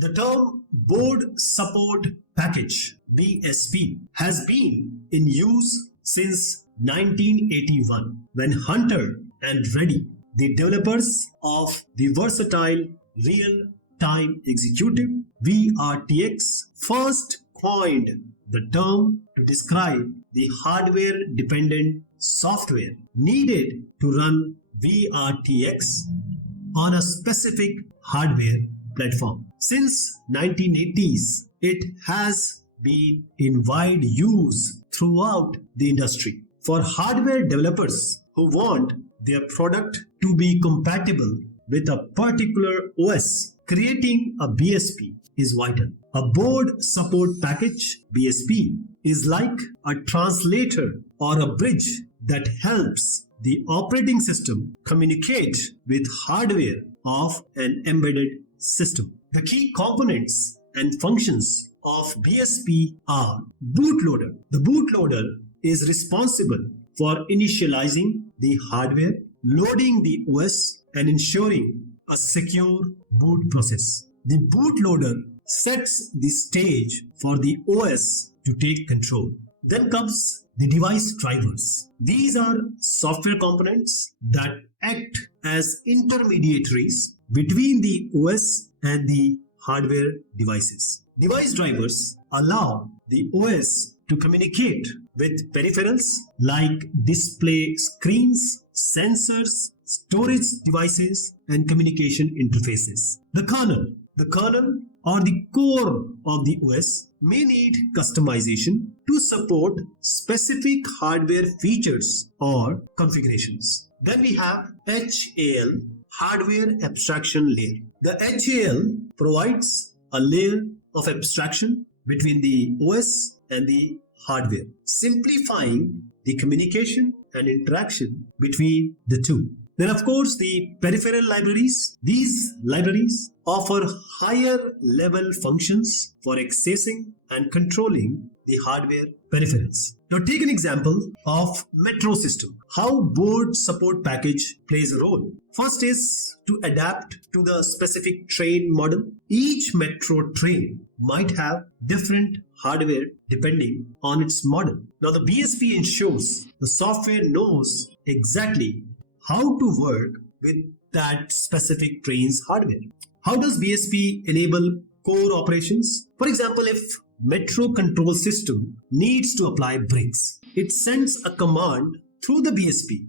The term Board Support Package (BSP) has been in use since 1981 when Hunter and Reddy, the developers of the versatile real-time executive VRTX, first coined the term to describe the hardware-dependent software needed to run VRTX on a specific hardware platform. Since 1980s, it has been in wide use throughout the industry. For hardware developers who want their product to be compatible with a particular OS, creating a BSP is vital. A board support package (BSP) is like a translator or a bridge that helps the operating system communicate with hardware of an embedded system. The key components and functions of BSP are bootloader. The bootloader is responsible for initializing the hardware, loading the OS, and ensuring a secure boot process. The bootloader sets the stage for the OS to take control. Then comes the device drivers. These are software components that act as intermediaries between the OS and the hardware devices. Device drivers allow the OS to communicate with peripherals like display screens, sensors, storage devices, and communication interfaces. The kernel or the core of the OS may need customization to support specific hardware features or configurations. Then we have HAL, Hardware Abstraction Layer. The HAL provides a layer of abstraction between the OS and the hardware, simplifying the communication and interaction between the two. Then of course the peripheral libraries. These libraries offer higher level functions for accessing and controlling the hardware peripherals. Now take an example of metro system. How board support package plays a role. First is to adapt to the specific train model. Each metro train might have different hardware depending on its model. Now the BSP ensures the software knows exactly how to work with that specific train's hardware. How does BSP enable core operations? For example, if metro control system needs to apply brakes, it sends a command through the BSP